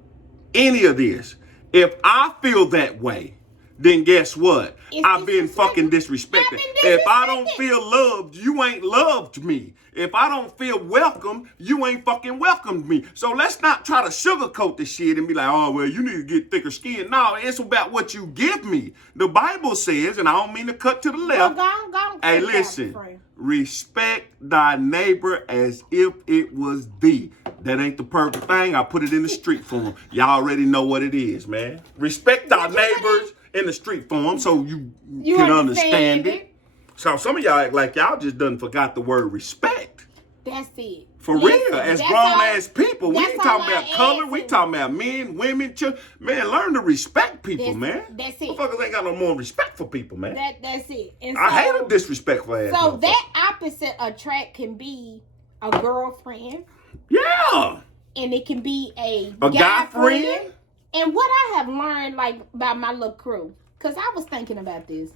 any of this. If I feel that way, then guess what? I've been fucking disrespected. If I don't feel loved, you ain't loved me. If I don't feel welcome, you ain't fucking welcomed me. So let's not try to sugarcoat this shit and be like, oh, well, you need to get thicker skin. No, it's about what you give me. The Bible says, and I don't mean to cut to the left. Go hey, listen, respect thy neighbor as if it was thee. That ain't the perfect thing. I put it in the street form. Y'all already know what it is, man. Respect thy neighbors in the street form so you can understand it. So some of y'all act like y'all just done forgot the word respect. That's it. For real, as grown-ass people. We ain't talking about color. We talking about men, women, children. Man, learn to respect people, man. That's it. Motherfuckers ain't got no more respect for people, man. That's it. And I hate a disrespectful ass. So that opposite attract can be a girlfriend. Yeah. And it can be a guy friend. And what I have learned, like, about my little crew, because I was thinking about this,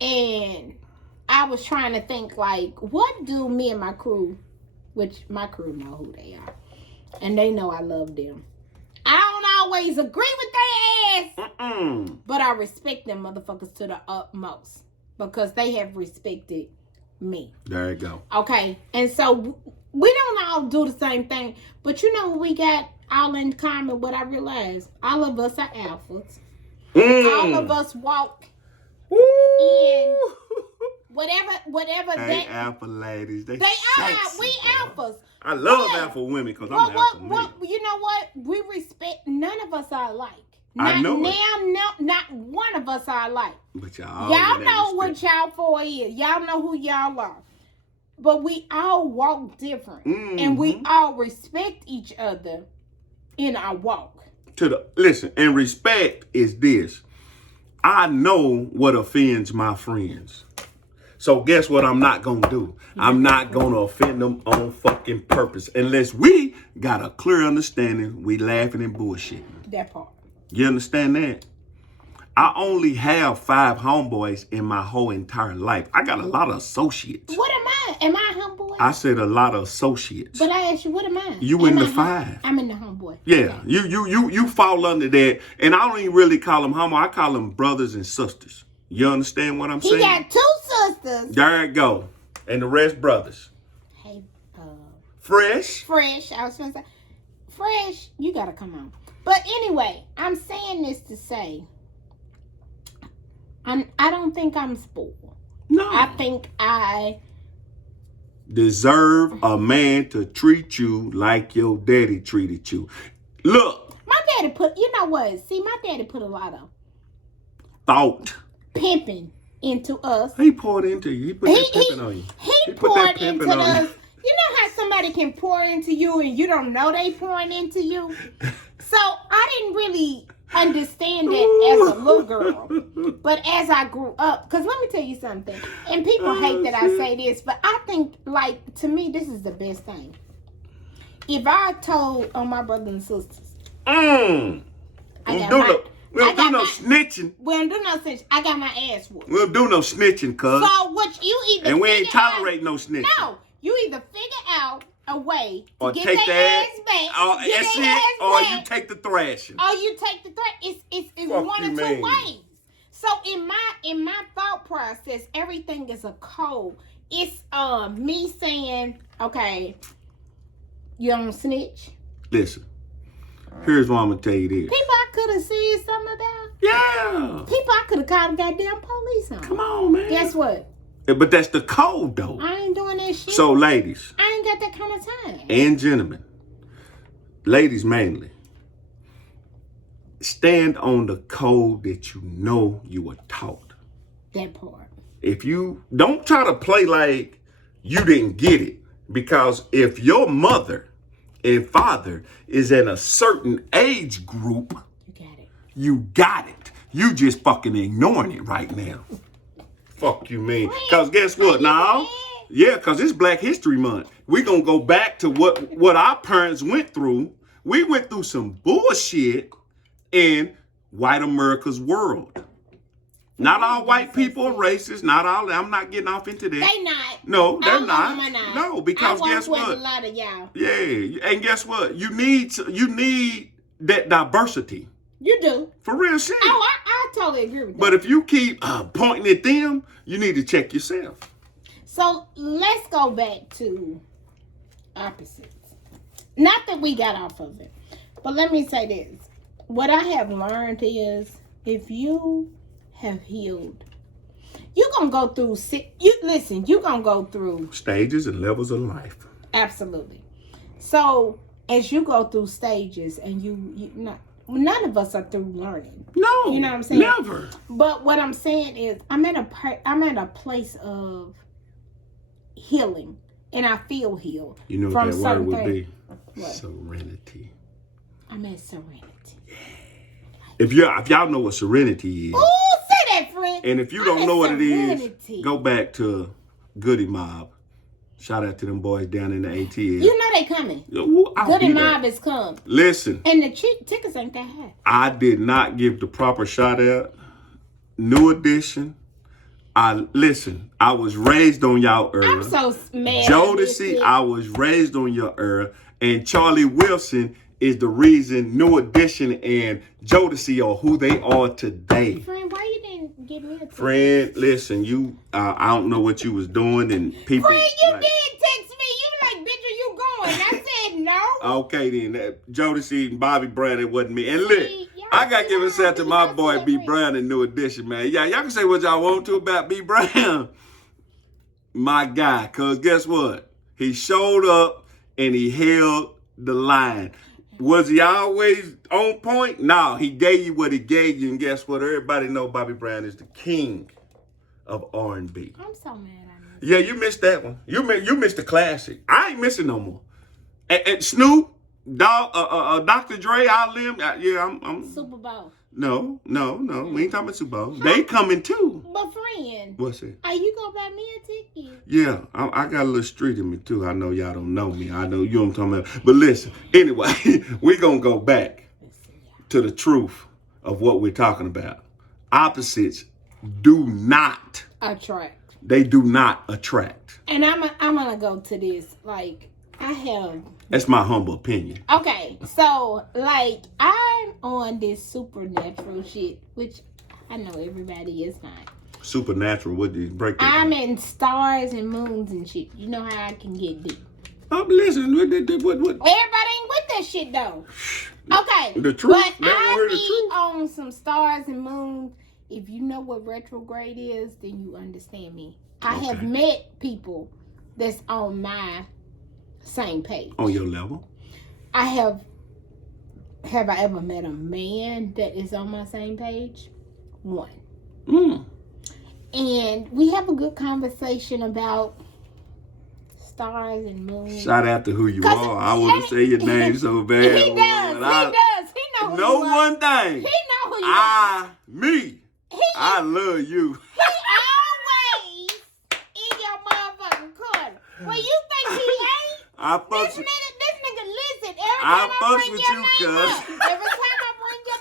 and I was trying to think, like, what do me and my crew, which my crew know who they are, and they know I love them. I don't always agree with their ass, but I respect them motherfuckers to the utmost, because they have respected me. There you go. Okay. And so we don't all do the same thing, but you know what we got all in common? What I realized, all of us are alphas. All of us walk in whatever they alpha ladies. They are. We alphas. I love alpha women because I'm alpha man. You know what? We respect. None of us are alike. I know not one of us are alike. But y'all know what y'all for is. Y'all know who y'all are. But we all walk different, and we all respect each other in our walk. Listen, and respect is this. I know what offends my friends. So guess what I'm not going to do? I'm not going to offend them on fucking purpose. Unless we got a clear understanding, we laughing and bullshitting. That part. You understand that? I only have 5 homeboys in my whole entire life. I got a lot of associates. What am I? Am I a homeboy? I said a lot of associates. But I asked you, what am I? You in the 5. I'm in the homeboy. Yeah, okay. You fall under that. And I don't even really call them homo. I call them brothers and sisters. You understand what I'm saying? He got 2 sisters. There you go. And the rest brothers. Hey, Fresh. I was going to say, Fresh, you got to come on. But anyway, I'm saying this to say, I don't think I'm spoiled. No. I think I deserve a man to treat you like your daddy treated you. Look. My daddy put a lot of thought. Pimping into us. He poured into you. He put that pimping on you. He poured into us. You know how somebody can pour into you and you don't know they pouring into you? So I didn't really understand that as a little girl. But as I grew up, because let me tell you something, and people hate that I say this, but I think, like, to me, this is the best thing. If I told on my brothers and sisters, we don't do no snitching. We don't do no snitching. I got my ass whooped. We don't do no snitching, cuz. So, what you either and we ain't tolerate no snitching. No, you either figure out a way to or get take their ass back, or you take the thrashing. Or you take the thrash. It's one or two ways. So in my thought process, everything is a code. It's me saying, okay, you don't snitch. Listen, here's what I'm gonna tell you this. People I could have said something about. Yeah. People I could have called the goddamn police on. Come on, man. Guess what? But that's the code, though. I ain't doing that shit. So, ladies. I ain't got that kind of time. And gentlemen. Ladies mainly. Stand on the code that you know you were taught. That part. If you don't try to play like you didn't get it. Because if your mother and father is in a certain age group, you got it. You got it. You just fucking ignoring it right now. Fuck you, man. Because guess what now? Yeah, because it's Black History Month. We're going to go back to what our parents went through. We went through some bullshit in white America's world. Not all white people are racist. Not all. I'm not getting off into that. They not. No, they're not. No, because guess what? A lot of y'all. Yeah, and guess what? You need that diversity. You do. For real shit. Oh, I totally agree with that. But if you keep pointing at them, you need to check yourself. So let's go back to opposites. Not that we got off of it, but let me say this. What I have learned is if you have healed, you're going to go through, you're going to go through stages and levels of life. Absolutely. So as you go through stages and none of us are through learning. No, you know what I'm saying? Never. But what I'm saying is, I'm at a place of healing, and I feel healed. You know from what that word would be? What? Serenity. I'm at serenity. If y'all know what serenity is. Ooh, say that, friend. And if you don't know what it is, go back to Goody Mob. Shout out to them boys down in the ATL. You know they coming. Goody Mob is come. Listen. And the tickets ain't that high. I did not give the proper shout out. New edition. I was raised on y'all era. I'm so mad. Jodeci, I was raised on your era. And Charlie Wilson is the reason New Edition and Jodeci are who they are today. Friend, why you didn't give me a text? Friend, listen, I don't know what you was doing and people. Friend, you did text me. You like, bitch, are you going? I said no. Okay then, Jodeci and Bobby Brown, it wasn't me. And look, I got to give a shout to my boy B Brown in New Edition, man. Yeah, y'all can say what y'all want to about B Brown. My guy, cause guess what? He showed up and he held the line. Was he always on point? No, he gave you what he gave you, and guess what? Everybody know Bobby Brown is the king of R&B. I'm so mad at you. Yeah, you missed that one. You missed the classic. I ain't missing no more. And Snoop, Dr. Dre, all them. Yeah, I'm Super Bowl. No. We ain't talking about Super Bowl. They coming too. But friend. What's it? Are you gonna buy me a ticket? Yeah, I got a little street in me too. I know y'all don't know me. I know you know what I'm talking about. But listen, anyway, we gonna go back to the truth of what we're talking about. Opposites do not attract. They do not attract. And I'm gonna go to this. Like, I have. That's my humble opinion. Okay, so like I'm on this supernatural shit, which I know everybody is not. Supernatural? What did you break that? I'm in stars and moons and shit. You know how I can get deep. Listen, what? Everybody ain't with that shit though. Okay, the truth. But I be on some stars and moons. If you know what retrograde is, then you understand me. I have met people that's on my same page. On your level? I have I ever met a man that is on my same page? One. And we have a good conversation about stars and moons. Shout out to who you are. I want to say your name so bad. He does. He knows. Know one thing. He I love you. He always in your motherfucking corner. Well, you think he ain't? This nigga listen. Every time I bring your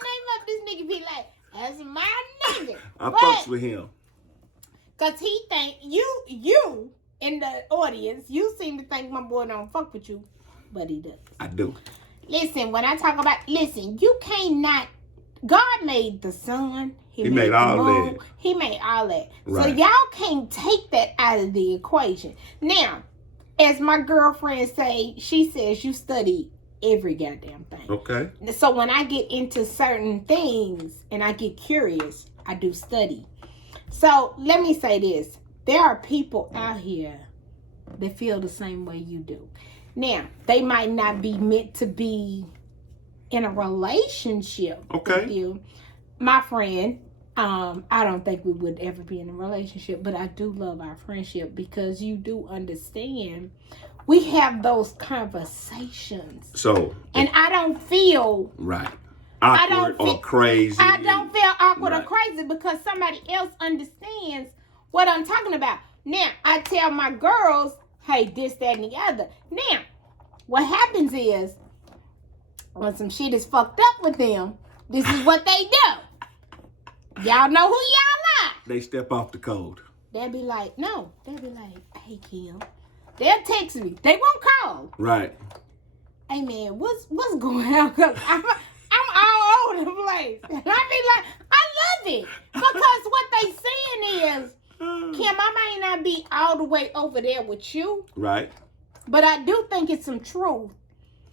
name up, this nigga be like, that's my nigga. I fucks with him. Cause he think you in the audience, you seem to think my boy don't fuck with you, but he does. I do. Listen, when I talk about, you can't not. God made the sun. He made all the moon. that. He made all that. Right. So y'all can't take that out of the equation. Now, as my girlfriend say, she says you study every goddamn thing. Okay. So when I get into certain things and I get curious, I do study. So let me say this. There are people out here that feel the same way you do. Now, they might not be meant to be in a relationship with you. My friend, I don't think we would ever be in a relationship, but I do love our friendship because you do understand we have those conversations. So, and I don't feel awkward or crazy. I don't feel awkward or crazy because somebody else understands what I'm talking about. Now, I tell my girls, hey, this, that, and the other. Now, what happens is, when some shit is fucked up with them, this is what they do. Y'all know who y'all are. They step off the code. They'll be like, no. They'll be like, hey, Kim. They'll text me. They won't call. Right. Hey, man, what's going on? Because I'm all over the place. And I be like, I love it. Because what they saying is, Kim, I might not be all the way over there with you. Right. But I do think it's some truth.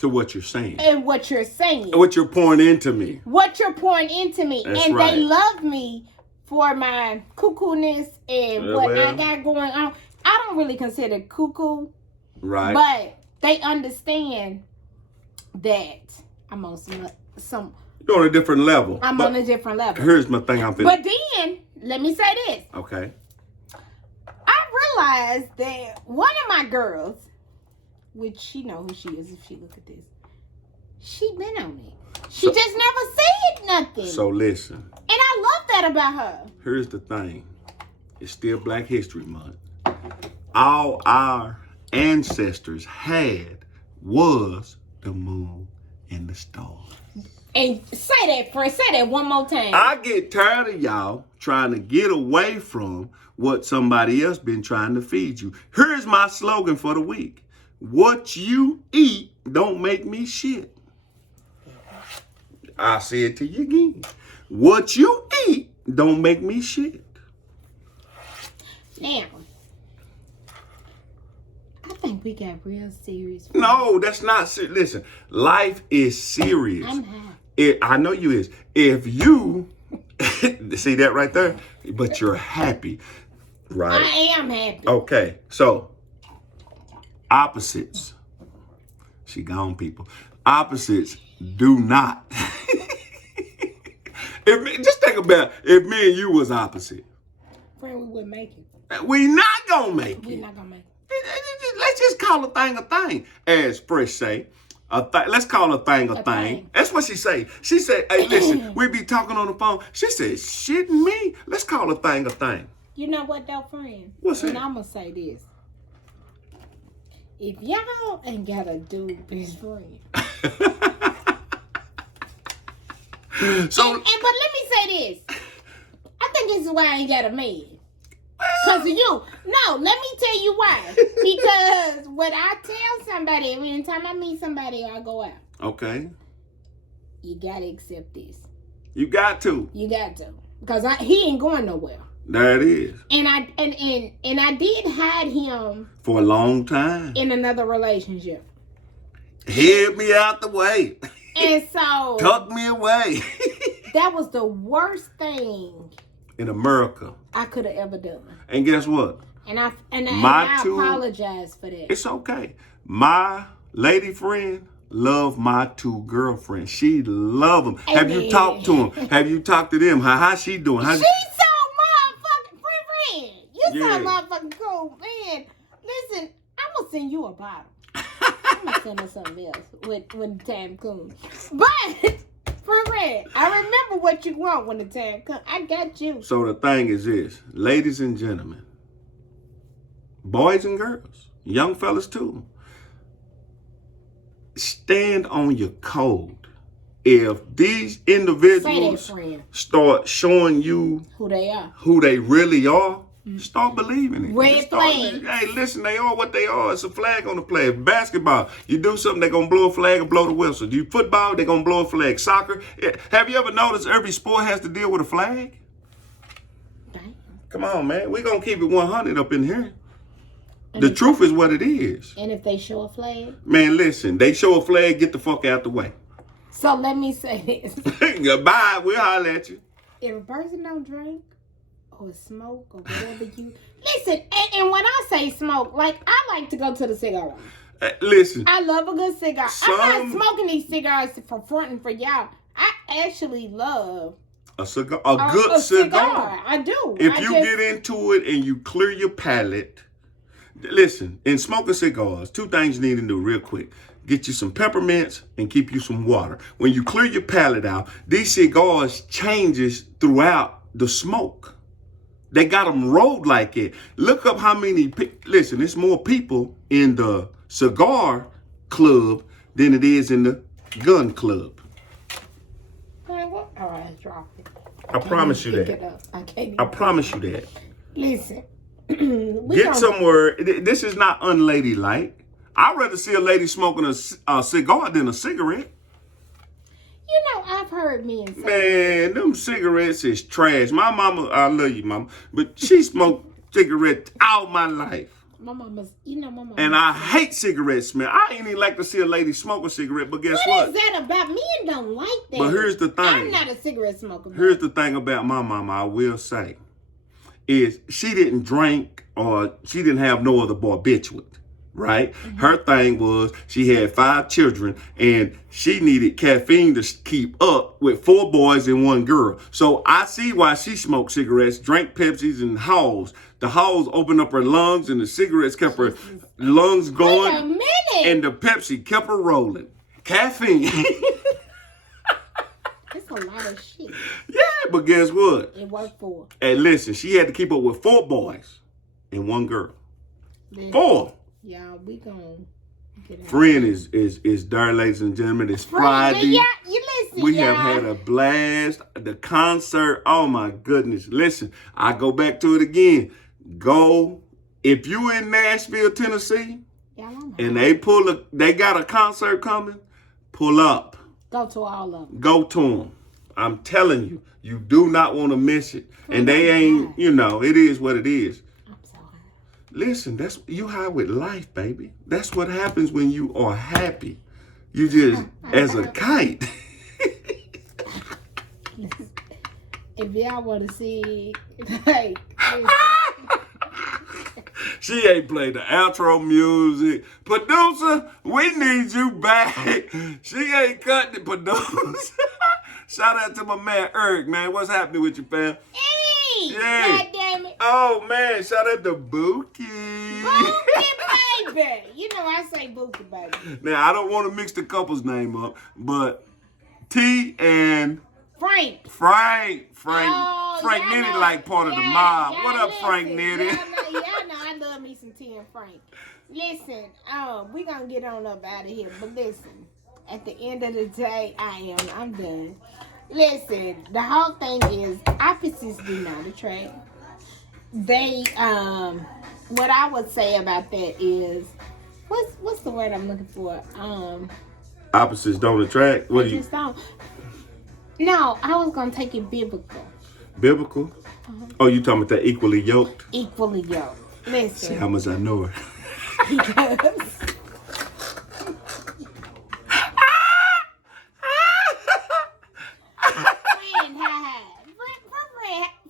To what you're saying. And what you're saying. What you're pouring into me. What you're pouring into me. That's and right. They love me for my cuckoo-ness and what I got going on. I don't really consider cuckoo. Right. But they understand that I'm on some you're on a different level. I'm on a different level. Here's my thing I'm feeling. But then, let me say this. Okay. I realized that one of my girls, which she know who she is if she look at this, she been on it. She just never said nothing. So listen. And I love that about her. Here's the thing. It's still Black History Month. All our ancestors had was the moon and the stars. And say that, friend. Say that one more time. I get tired of y'all trying to get away from what somebody else been trying to feed you. Here's my slogan for the week. What you eat don't make me shit. I'll say it to you again. What you eat don't make me shit. Now, I think we got real serious. No, that's not serious. Listen, life is serious. I'm happy. I know you is. If you, see that right there? But you're happy, right? I am happy. Okay, so opposites. She gone, people. Opposites do not. Just think about if me and you was opposite. Friend, we wouldn't make it. We not gonna make it. We not gonna make it. Let's just call a thing a thing. As Fresh say, let's call a thing a thing. That's what she say. She said, hey, listen, we be talking on the phone. She said, shit me. Let's call a thing a thing. You know what though, friend? What's that? And I'm gonna say this. If y'all ain't got a dude best friend. So, but let me say this. I think this is why I ain't got a man. Because of you. No, let me tell you why. Because when I tell somebody, every time I meet somebody, I go out. Okay. You gotta accept this. You got to. You got to. Because he ain't going nowhere. There it is. And I did hide him for a long time in another relationship. Hid me out the way. And so tuck me away. That was the worst thing in America I could have ever done. And guess what? And I apologize for that. It's okay. My lady friend love my two girlfriends. She love them. Have you talked to them? Have you talked to them? How she doing? She's so motherfucking friend. You so motherfucking cool, man. Listen, I'm gonna send you a bottle. I'm gonna send her something else when the time comes. But For real. I remember what you want when the time comes. I got you. So the thing is this, ladies and gentlemen, boys and girls, young fellas too, stand on your code. If these individuals start showing you who they are, who they really are, start believing it. Red flag. Hey, listen, they are what they are. It's a flag on the play. Basketball, you do something, they're going to blow a flag or blow the whistle. You football, they're going to blow a flag. Soccer, have you ever noticed every sport has to deal with a flag? Damn. Come on, man. We're going to keep it 100 up in here. The truth is what it is. And if they show a flag? Man, listen, they show a flag, get the fuck out the way. So let me say this. Goodbye, we'll holler at you. If a person don't drink or smoke or whatever you... Listen, and when I say smoke, like, I like to go to the cigar room. Listen. I love a good cigar. I'm not smoking these cigars for fronting for y'all. I actually love... A cigar, a good cigar. I do. If you get into it and you clear your palate... Listen, in smoking cigars, two things you need to do real quick. Get you some peppermints and keep you some water. When you clear your palate out, these cigars changes throughout the smoke. They got them rolled like it. Look up how many, listen, there's more people in the cigar club than it is in the gun club. All right, drop it. I promise you that. I promise you that. Listen. Get somewhere. This is not unladylike. I'd rather see a lady smoking a cigar than a cigarette. You know, I've heard men say, man, them cigarettes is trash. My mama, I love you, mama, but she smoked cigarettes all my life. My mama's, you know, my mama. And I hate cigarette smell. I ain't even like to see a lady smoke a cigarette, but guess what? What is that about? Men don't like that. But here's the thing. I'm not a cigarette smoker. Here's the thing about my mama, I will say, is she didn't drink or she didn't have no other barbiturate. Right? Mm-hmm. Her thing was she had 5 children and she needed caffeine to keep up with 4 boys and 1 girl. So I see why she smoked cigarettes, drank Pepsis and Halls. The Halls opened up her lungs and the cigarettes kept her lungs going. Wait a minute. And the Pepsi kept her rolling. Caffeine. That's a lot of shit. Yeah, but guess what? It worked for her. And listen, she had to keep up with 4 boys and 1 girl. 4. Y'all, we gon' get out. Friend is there, ladies and gentlemen. It's Friday. Yeah, you listen, we have had a blast. The concert, oh my goodness. Listen, I go back to it again. Go, if you in Nashville, Tennessee, and they got a concert coming, pull up. Go to all of them. Go to them. I'm telling you, you do not want to miss it. And they ain't, you know, it is what it is. Listen, that's you high with life, baby. That's what happens when you are happy. You just as a kite. If y'all want to see, like, she ain't played the outro music. Producer, we need you back. She ain't cut the producer. Shout out to my man Eric, man. What's happening with you, fam? Yeah. God damn it. Oh, man. Shout out to Bookie. Bookie, baby. You know I say Bookie, baby. Now, I don't want to mix the couple's name up, but T and Frank. Frank Oh, Nitty like part of the mob. What up, Frank Nitty? Y'all know I love me some T and Frank. Listen, we going to get on up out of here. But listen, at the end of the day, I'm done. Listen, the whole thing is opposites do not attract. They, what I would say about that is, what's the word I'm looking for? Opposites don't attract? What do you? Just don't. No, I was gonna take it biblical. Biblical? Uh-huh. Oh, you talking about that equally yoked? Equally yoked. Listen. See how much I know her. Because.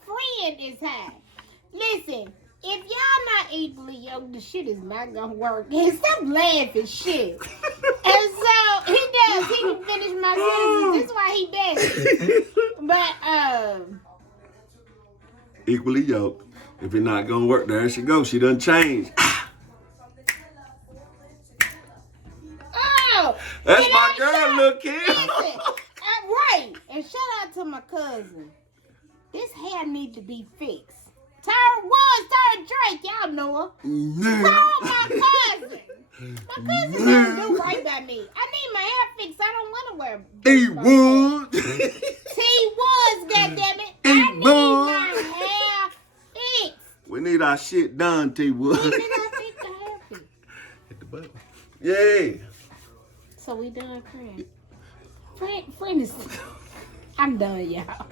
Friend is high. Listen, if y'all not equally yoked, the shit is not gonna work. And stop laughing, shit. And so he does. He can finish my sentences. This is why he best. But equally yoked. If it's not gonna work, there she goes. She done changed. Oh, that's my girl, look here. Right. And shout out to my cousin. This hair need to be fixed. Tara Drake, y'all know her. Call my cousin. My cousin don't do right by me. I need my hair fixed. I don't want to wear T-Woods. T-Woods, goddammit. I need my hair fixed. We need our shit done, T-Woods. When did I fix the hair fixed? Hit the button. Yay. So we done, friend. Friend is... I'm done, y'all.